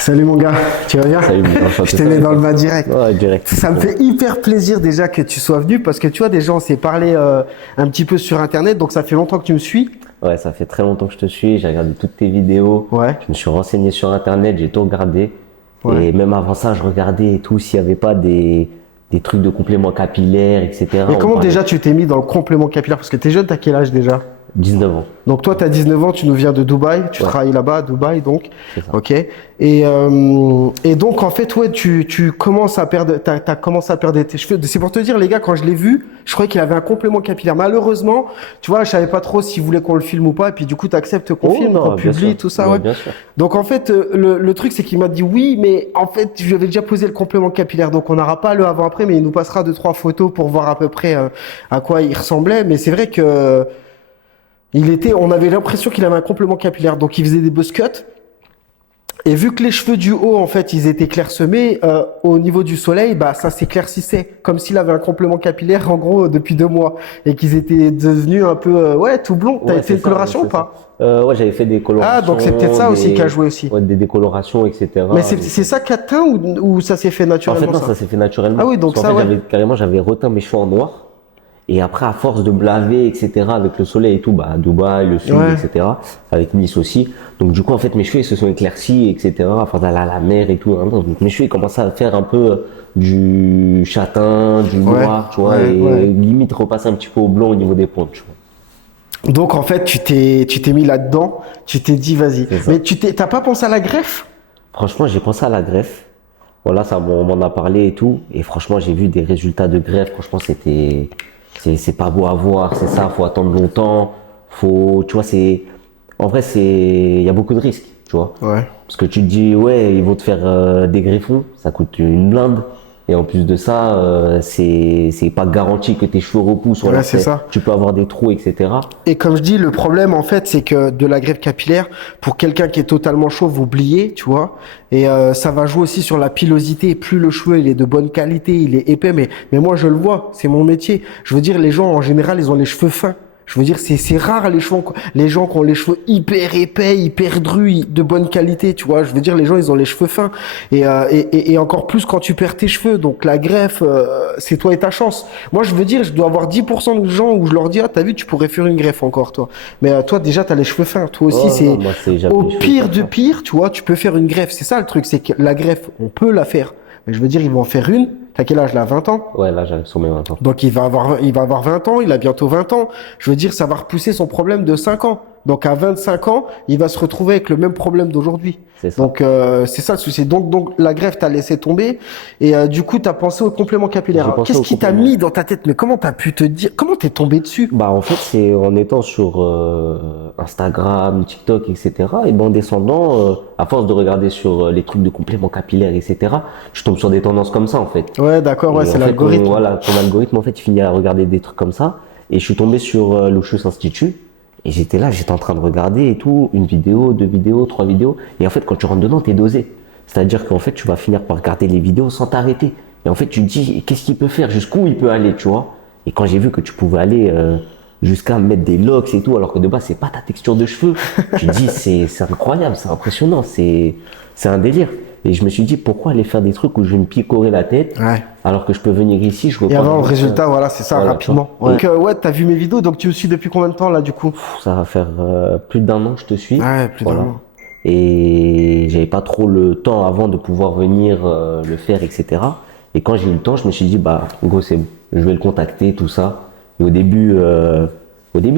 Salut mon gars, tu vas bien? Salut, enchanté. Je te mets dans le bas direct. Ouais, direct. Ça me fait hyper plaisir déjà que tu sois venu parce que tu vois, déjà on s'est parlé un petit peu sur internet, donc ça fait longtemps que tu me suis. Ouais, ça fait très longtemps que je te suis, j'ai regardé toutes tes vidéos, Ouais. je me suis renseigné sur internet, j'ai tout regardé. Ouais. Et même avant ça, je regardais et tout, s'il n'y avait pas des trucs de compléments capillaires, etc. Mais On comment parlait déjà tu t'es mis dans le complément capillaire? Parce que t'es jeune, t'as quel âge déjà? 19 ans, Donc toi, tu as 19 ans, tu nous viens de Dubaï, tu travailles là-bas à Dubaï donc. c'est ça. Ok. Et donc en fait, ouais, tu commences à perdre, t'as commencé à perdre tes cheveux. C'est pour te dire, les gars, quand je l'ai vu, je croyais qu'il avait un complément capillaire. Malheureusement, tu vois, je savais pas trop s'il voulait qu'on le filme ou pas. Et puis du coup, tu acceptes qu'on Oh filme, non, qu'on bien publie, sûr. tout ça, Ouais, ouais. bien sûr. Donc en fait, le truc, c'est qu'il m'a dit oui, mais en fait, je lui avais déjà posé le complément capillaire. Donc on n'aura pas le avant-après, mais il nous passera 2-3 photos pour voir à peu près à quoi il ressemblait. Mais c'est vrai que on avait l'impression qu'il avait un complément capillaire, donc il faisait des buzz cuts. Et vu que les cheveux du haut, en fait, ils étaient clairsemés, au niveau du soleil, bah, ça s'éclaircissait, comme s'il avait un complément capillaire, en gros, depuis 2 mois, et qu'ils étaient devenus un peu, ouais, tout blond. T'as Ouais, fait c'est une ça, coloration ouais, ou pas? Ouais, j'avais fait des colorations. Ah, donc c'est peut-être ça aussi qui a joué aussi. Ouais, des décolorations, etc. Mais Donc, c'est ça qui a teint ou ça s'est fait en fait, naturellement, non, ça s'est fait naturellement. Ah oui, donc Parce ça, qu'en fait, ouais. j'avais reteint mes cheveux en noir. Et après, à force de me laver, etc., avec le soleil et tout, bah, à Dubaï, le sud, Ouais. etc., avec Nice aussi. Donc, du coup, en fait, mes cheveux, ils se sont éclaircis, etc., enfin, d'aller à la mer et tout. Hein. Donc, mes cheveux, ils commençaient à faire un peu du châtain, du Ouais. noir, tu vois, Ouais, et ouais. limite repasser un petit peu au blond au niveau des pointes, tu vois. Donc, en fait, tu t'es mis là-dedans, tu t'es dit, vas-y. C'est ça. Mais t'as pas pensé à la greffe? Franchement, j'ai pensé à la greffe. Voilà, ça, on m'en a parlé et tout. Et franchement, j'ai vu des résultats de greffe. Franchement, c'est pas beau à voir. C'est ça, faut attendre longtemps. Tu vois, en vrai, il y a beaucoup de risques, tu vois. Ouais. Parce que tu te dis, ouais, ils vont te faire des greffons. Ça coûte une blinde. Et en plus de ça, c'est pas garanti que tes cheveux repoussent. Ouais, Alors c'est ça. tu peux avoir des trous, etc. Et comme je dis, le problème, en fait, c'est que de la greffe capillaire, pour quelqu'un qui est totalement chauve, vous oubliez, tu vois. Et ça va jouer aussi sur la pilosité. Plus le cheveu, il est de bonne qualité, il est épais. Mais moi, je le vois, c'est mon métier. Je veux dire, les gens, en général, ils ont les cheveux fins. Je veux dire, c'est rare les gens qui ont les cheveux hyper épais, hyper drus, de bonne qualité, tu vois. Je veux dire, les gens, ils ont les cheveux fins. Et encore plus quand tu perds tes cheveux. Donc la greffe, c'est toi et ta chance. Moi, je veux dire, je dois avoir 10% de gens où je leur dis, ah, t'as vu, tu pourrais faire une greffe encore, toi. Mais toi, déjà, t'as les cheveux fins. Toi aussi, Oh, c'est non, moi, j'avais au les cheveux pire pas de fins. pire, tu vois, tu peux faire une greffe. C'est ça le truc, c'est que la greffe, on peut la faire. Mais je veux dire, ils vont en faire une. T'as quel âge là? 20 ans? Ouais, là, j'arrive sur mes 20 ans. Donc il va avoir 20 ans, il a bientôt 20 ans. Je veux dire, ça va repousser son problème de 5 ans. Donc à 25 ans, il va se retrouver avec le même problème d'aujourd'hui. C'est ça. Donc c'est ça le souci. Donc la greffe t'as laissé tomber et du coup t'as pensé au complément capillaire. J'ai Alors, pensé qu'est-ce au qui t'a complément. mis dans ta tête? Mais comment t'as pu te dire? Comment t'es tombé dessus? Bah en fait c'est en étant sur Instagram, TikTok, etc. Et ben en descendant, à force de regarder sur les trucs de compléments capillaires, etc. Je tombe sur des tendances comme ça en fait. Ouais, d'accord, ouais, Et c'est en fait, l'algorithme. voilà, ton algorithme en fait il finit à regarder des trucs comme ça. Et je suis tombé sur Lucius Institute. Et j'étais là, j'étais en train de regarder et tout, une vidéo, 2 vidéos, 3 vidéos. Et en fait quand tu rentres dedans, t'es dosé. C'est-à-dire qu'en fait tu vas finir par regarder les vidéos sans t'arrêter. Et en fait tu te dis qu'est-ce qu'il peut faire, jusqu'où il peut aller, tu vois. Et quand j'ai vu que tu pouvais aller jusqu'à mettre des locks et tout, alors que de base c'est pas ta texture de cheveux, tu te dis c'est incroyable, c'est impressionnant, c'est un délire. Et je me suis dit pourquoi aller faire des trucs où je vais me picorer la tête, Ouais. alors que je peux venir ici, je Et reprends avoir le résultat, voilà, c'est ça, Voilà, rapidement. tu vois. Donc ouais, t'as vu mes vidéos, donc tu me suis depuis combien de temps là du coup? Ça va faire plus d'1 an que je te suis. Ouais, plus d'un Voilà. an. Et j'avais pas trop le temps avant de pouvoir venir le faire, etc. Et quand j'ai eu le temps, je me suis dit, bah, gros, c'est bon, je vais le contacter, tout ça. Et au début,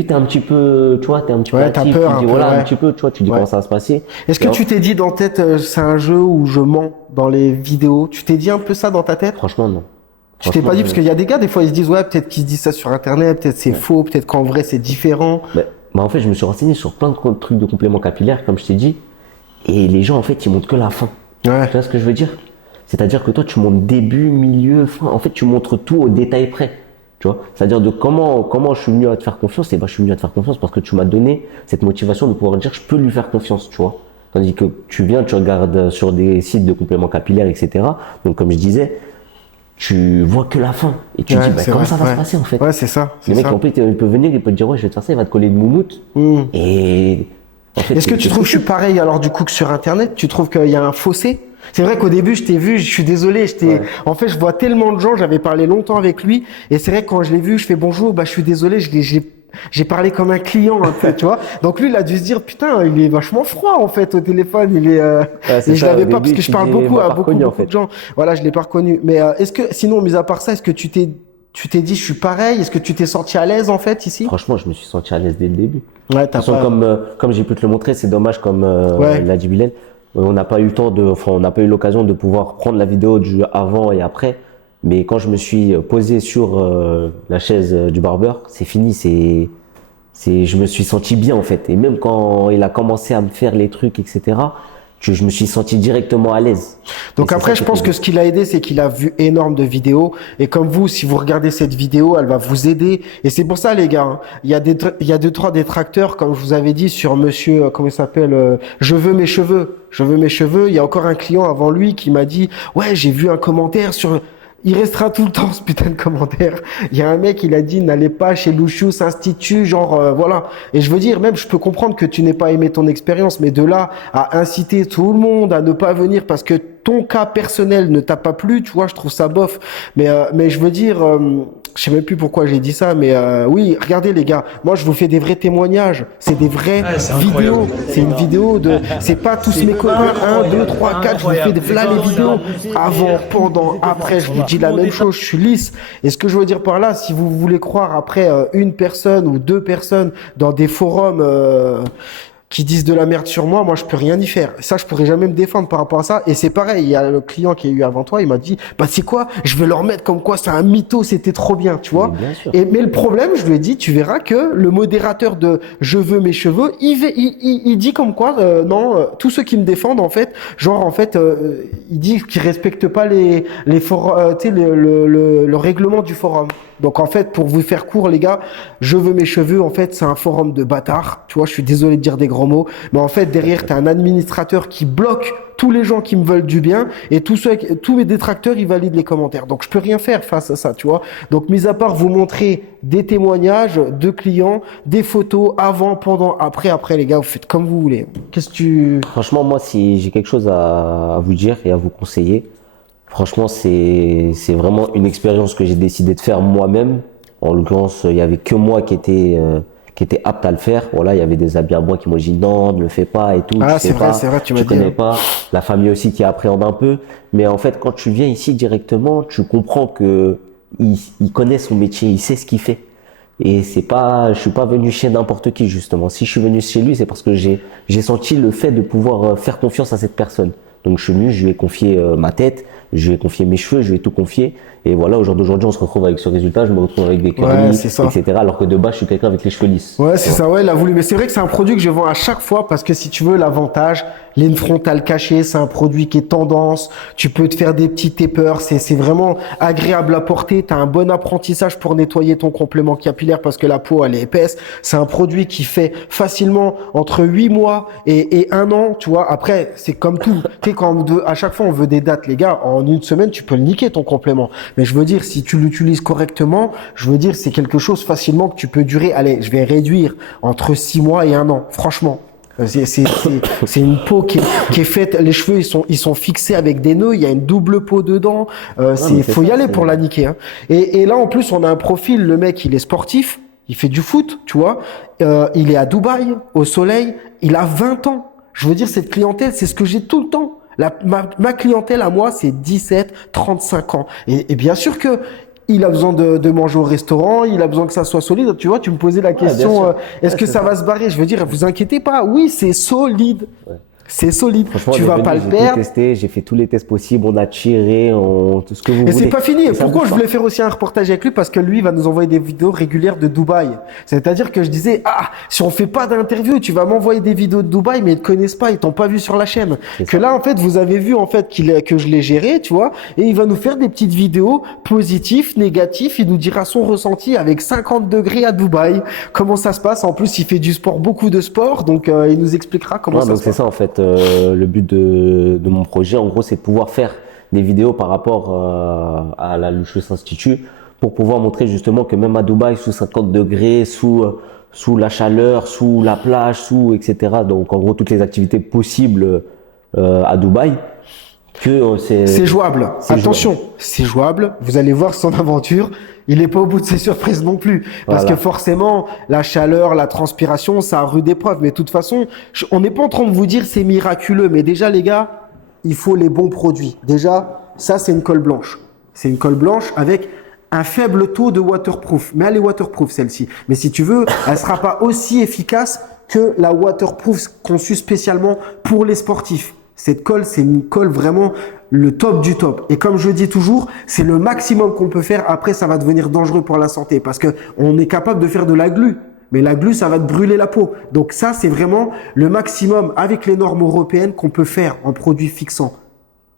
t'es un petit peu, tu vois, t'es un petit peu Ouais, t'as actif, peur tu un dis, peu, voilà, ouais. un petit peu, tu vois, tu dis Ouais. comment ça va se passer. Est-ce Et que tu t'es dit dans tête, c'est un jeu où je mens dans les vidéos? Tu t'es dit un peu ça dans ta tête? franchement, non. Tu t'es pas Franchement, dit, parce qu'il y a des gars, des fois, ils se disent, ouais, peut-être qu'ils se disent ça sur Internet, peut-être c'est faux, peut-être qu'en vrai, c'est différent. en fait, je me suis renseigné sur plein de trucs de compléments capillaires, comme je t'ai dit. Et les gens, en fait, ils montrent que la fin. Ouais. Tu vois ce que je veux dire? C'est-à-dire que toi, tu montres début, milieu, fin. En fait, tu montres tout au détail près. Tu vois? C'est-à-dire de comment je suis venu à te faire confiance. Et ben, je suis venu à te faire confiance parce que tu m'as donné cette motivation de pouvoir dire, je peux lui faire confiance, tu vois? Tandis que tu viens, tu regardes sur des sites de compléments capillaires, etc. Donc, comme je disais, tu vois que la fin. Et tu te Ouais, dis, bah, c'est comment vrai, ça va ouais. se passer, en fait? Ouais, c'est ça. Le C'est mec, ça. en plus, il peut venir, il peut te dire, ouais, je vais te faire ça, il va te coller une moumoute. Hmm. Et En fait, Est-ce que tu trouves que je suis pareil alors du coup que sur Internet? Tu trouves qu'il y a un fossé? C'est vrai qu'au début, je t'ai vu, je suis désolé, Ouais. en fait, je vois tellement de gens, j'avais parlé longtemps avec lui, et c'est vrai que quand je l'ai vu, je fais bonjour, bah, je suis désolé, j'ai parlé comme un client, un peu, tu vois. Donc lui, il a dû se dire, putain, il est vachement froid, en fait, au téléphone, Ouais, c'est et je ça. Au l'avais pas, parce début, que je tu parle dis, il beaucoup m'a à pas reconnu, en beaucoup fait. de gens. Voilà, je l'ai pas reconnu. Mais, est-ce que, sinon, mis à part ça, est-ce que tu t'es dit, je suis pareil? Est-ce que tu t'es senti à l'aise, en fait, ici? Franchement, je me suis senti à l'aise dès le début. De Ouais, toute t'as façon, pas, comme j'ai pu te le montrer, c'est dommage, comme ouais. l'a dit Bilal, on n'a pas eu le temps enfin, on n'a pas eu l'occasion de pouvoir prendre la vidéo du avant et après. Mais quand je me suis posé sur la chaise du barbeur, c'est fini, je me suis senti bien en fait. Et même quand il a commencé à me faire les trucs, etc., je me suis senti directement à l'aise. Et Donc c'est ça après, je qui était pense que bien. ce qui l'a aidé, c'est qu'il a vu énorme de vidéos. Et comme vous, si vous regardez cette vidéo, elle va vous aider. Et c'est pour ça, les gars, hein, il y a deux, trois détracteurs, comme je vous avais dit, sur monsieur, comment il s'appelle, je veux mes cheveux. Je veux mes cheveux. Il y a encore un client avant lui qui m'a dit, ouais, j'ai vu un commentaire sur, il restera tout le temps ce putain de commentaire. Il y a un mec, il a dit n'allez pas chez Lucius Institut, genre voilà. Et je veux dire, même je peux comprendre que tu n'aies pas aimé ton expérience, mais de là à inciter tout le monde à ne pas venir parce que ton cas personnel ne t'a pas plu, tu vois, je trouve ça bof. Mais je veux dire, je sais même plus pourquoi j'ai dit ça, mais oui, regardez les gars, moi je vous fais des vrais témoignages, c'est des vraies Ouais, c'est vidéos, incroyable. c'est une vidéo de, c'est pas tous mes copains, 1, 2, 3, 4, je vous fais là les vidéos, avant, pendant, après, je vous dis la même chose, je suis lisse. Et ce que je veux dire par là, si vous voulez croire après une personne ou deux personnes dans des forums qui disent de la merde sur moi, moi je peux rien y faire. Ça, je pourrais jamais me défendre par rapport à ça. Et c'est pareil, il y a le client qui est eu avant toi, il m'a dit, bah c'est quoi, je vais leur mettre comme quoi c'est un mytho, c'était trop bien, tu vois. Mais bien sûr. Mais le problème, je lui ai dit, tu verras que le modérateur de je veux mes cheveux, il dit comme quoi, non, tous ceux qui me défendent en fait, genre en fait, il dit qu'ils respectent pas les forums, tu sais, le règlement du forum. Donc en fait, pour vous faire court, les gars, je veux mes cheveux. En fait, c'est un forum de bâtards. Tu vois, je suis désolé de dire des gros mots, mais en fait, derrière, t'as un administrateur qui bloque tous les gens qui me veulent du bien et tous mes détracteurs, ils valident les commentaires. Donc je peux rien faire face à ça, tu vois. Donc mis à part vous montrer des témoignages de clients, des photos avant, pendant, après, les gars, vous faites comme vous voulez. Qu'est-ce que tu... Franchement, moi, si j'ai quelque chose à vous dire et à vous conseiller, franchement, c'est vraiment une expérience que j'ai décidé de faire moi-même. En l'occurrence, il y avait que moi qui était apte à le faire. Voilà, il y avait des amis à moi qui m'ont dit non, ne le fais pas et tout. Ah, Tu sais pas, c'est vrai, tu m'as tu dit. connais Hein. pas. La famille aussi qui appréhende un peu. Mais en fait, quand tu viens ici directement, tu comprends que il connaît son métier, il sait ce qu'il fait. Et c'est pas, je suis pas venu chez n'importe qui justement. Si je suis venu chez lui, c'est parce que j'ai senti le fait de pouvoir faire confiance à cette personne. Donc je suis venu, je lui ai confié ma tête, je lui ai confié mes cheveux, je lui ai tout confié. Et voilà, au jour d'aujourd'hui, on se retrouve avec ce résultat. Je me retrouve avec des Ouais, curly, c'est ça. etc. Alors que de base, je suis quelqu'un avec les cheveux lisses. Ouais, Tu c'est vois. ça, ouais, il a voulu. Mais c'est vrai que c'est un produit que je vends à chaque fois parce que si tu veux, l'avantage, ligne frontale cachée, c'est un produit qui est tendance. Tu peux te faire des petits tapers. C'est vraiment agréable à porter. T'as un bon apprentissage pour nettoyer ton complément capillaire parce que la peau, elle est épaisse. C'est un produit qui fait facilement entre 8 mois et 1 an, tu vois. Après, c'est comme tout. Tu sais, à chaque fois, on veut des dates, les gars. En une semaine, tu peux le niquer, ton complément. Mais je veux dire, si tu l'utilises correctement, je veux dire, c'est quelque chose facilement que tu peux durer. Allez, je vais réduire entre 6 mois et 1 an, franchement. C'est une peau qui est faite, les cheveux ils sont fixés avec des nœuds, il y a une double peau dedans, mais c'est faut y ça, aller c'est- pour la niquer. Hein. Et là en plus on a un profil, le mec il est sportif, il fait du foot, tu vois, il est à Dubaï, au soleil, il a 20 ans. Je veux dire cette clientèle, c'est ce que j'ai tout le temps. Ma clientèle à moi c'est 17, 35 ans. Et bien sûr que il a besoin de manger au restaurant, il a besoin que ça soit solide. Tu vois, tu me posais la bien question, sûr. est-ce Ouais, que c'est ça ça. va se barrer? Je veux dire, vous inquiétez pas. Oui, c'est solide. Ouais. C'est solide. Franchement, Tu on est vas venu, pas le j'ai tout perdre. testé, j'ai fait tous les tests possibles, on a tiré, tout ce que vous Et voulez. c'est pas fini. Et ça Pourquoi bouge je pas. voulais faire aussi un reportage avec lui? Parce que lui, il va nous envoyer des vidéos régulières de Dubaï. C'est-à-dire que je disais, ah, si on fait pas d'interview, tu vas m'envoyer des vidéos de Dubaï, mais ils te connaissent pas, ils t'ont pas vu sur la chaîne. C'est Que ça. là, en fait, vous avez vu, en fait, que je l'ai géré, tu vois, et il va nous faire des petites vidéos positifs, négatifs. Il nous dira son ressenti avec 50 degrés à Dubaï. Comment ça se passe? En plus, il fait du sport, beaucoup de sport, donc il nous expliquera comment Non, ça donc se c'est passe. ça en fait, le but de mon projet, en gros, c'est de pouvoir faire des vidéos par rapport à la Lucius Institute pour pouvoir montrer justement que même à Dubaï, sous 50 degrés, sous la chaleur, sous la plage, sous etc. Donc en gros toutes les activités possibles à Dubaï. C'est jouable. Attention, c'est jouable. Vous allez voir son aventure. Il n'est pas au bout de ses surprises non plus. Parce que forcément, la chaleur, la transpiration, ça a rude épreuve. Mais de toute façon, on n'est pas en train de vous dire c'est miraculeux. Mais déjà, les gars, il faut les bons produits. Déjà, ça, c'est une colle blanche. C'est une colle blanche avec un faible taux de waterproof. Mais elle est waterproof, celle-ci. Mais si tu veux, elle sera pas aussi efficace que la waterproof conçue spécialement pour les sportifs. Cette colle, c'est une colle vraiment le top du top. Et comme je dis toujours, c'est le maximum qu'on peut faire. Après, ça va devenir dangereux pour la santé parce que on est capable de faire de la glu. Mais la glu, ça va te brûler la peau. Donc ça, c'est vraiment le maximum avec les normes européennes qu'on peut faire en produit fixant.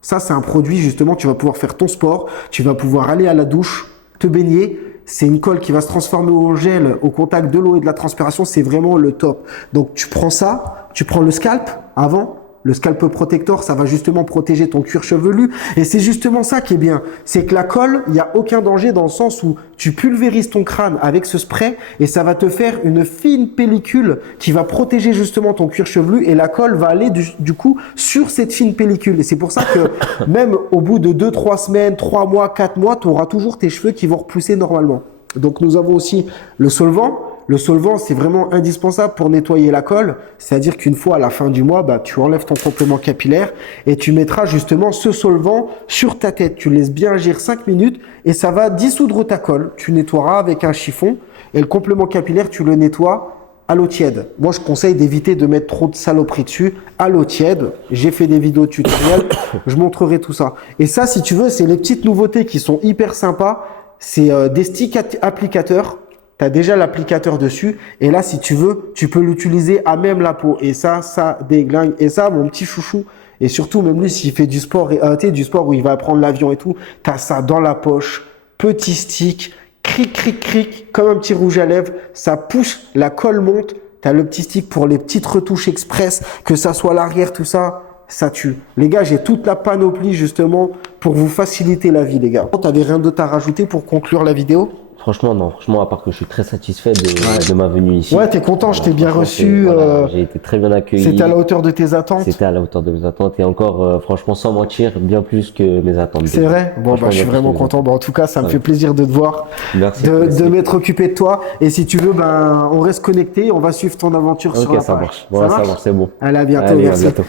Ça, c'est un produit, justement, tu vas pouvoir faire ton sport, tu vas pouvoir aller à la douche, te baigner. C'est une colle qui va se transformer en gel au contact de l'eau et de la transpiration. C'est vraiment le top. Donc, tu prends ça, tu prends le scalp avant. Le scalp protector, ça va justement protéger ton cuir chevelu. Et c'est justement ça qui est bien. C'est que la colle, il n'y a aucun danger dans le sens où tu pulvérises ton crâne avec ce spray et ça va te faire une fine pellicule qui va protéger justement ton cuir chevelu et la colle va aller du coup sur cette fine pellicule. Et c'est pour ça que même au bout de 2-3 semaines, 3 mois, 4 mois, tu auras toujours tes cheveux qui vont repousser normalement. Donc nous avons aussi le solvant. Le solvant, c'est vraiment indispensable pour nettoyer la colle. C'est-à-dire qu'une fois à la fin du mois, tu enlèves ton complément capillaire et tu mettras justement ce solvant sur ta tête. Tu laisses bien agir 5 minutes et ça va dissoudre ta colle. Tu nettoieras avec un chiffon et le complément capillaire, tu le nettoies à l'eau tiède. Moi, je conseille d'éviter de mettre trop de saloperies dessus. À l'eau tiède, j'ai fait des vidéos tutoriels, je montrerai tout ça. Et ça, si tu veux, c'est les petites nouveautés qui sont hyper sympas. C'est des sticks applicateurs. Tu as déjà l'applicateur dessus et là, si tu veux, tu peux l'utiliser à même la peau. Et ça déglingue. Et ça, mon petit chouchou, et surtout, même lui, s'il fait du sport, du sport où il va prendre l'avion et tout, tu as ça dans la poche, petit stick, cric, cric, cric, comme un petit rouge à lèvres. Ça pousse, la colle monte. Tu as le petit stick pour les petites retouches express, que ça soit l'arrière, tout ça. Ça tue. Les gars, j'ai toute la panoplie justement pour vous faciliter la vie, les gars. Tu n'avais rien d'autre à rajouter pour conclure la vidéo? Franchement, non. Franchement, à part que je suis très satisfait de ma venue ici. Ouais, t'es content, je t'ai bien reçu. J'ai été très bien accueilli. C'était à la hauteur de tes attentes. C'était à la hauteur de mes attentes et encore, franchement, sans mentir, bien plus que mes attentes. C'est vrai? Bon, je suis vraiment content. Bon, en tout cas, ça me fait plaisir de te voir. Merci. De m'être occupé de toi. Et si tu veux, on reste connecté. On va suivre ton aventure sur la page. Ok, ça marche. Bon, ça marche, c'est bon. Allez, à bientôt. Allez, merci. À bientôt.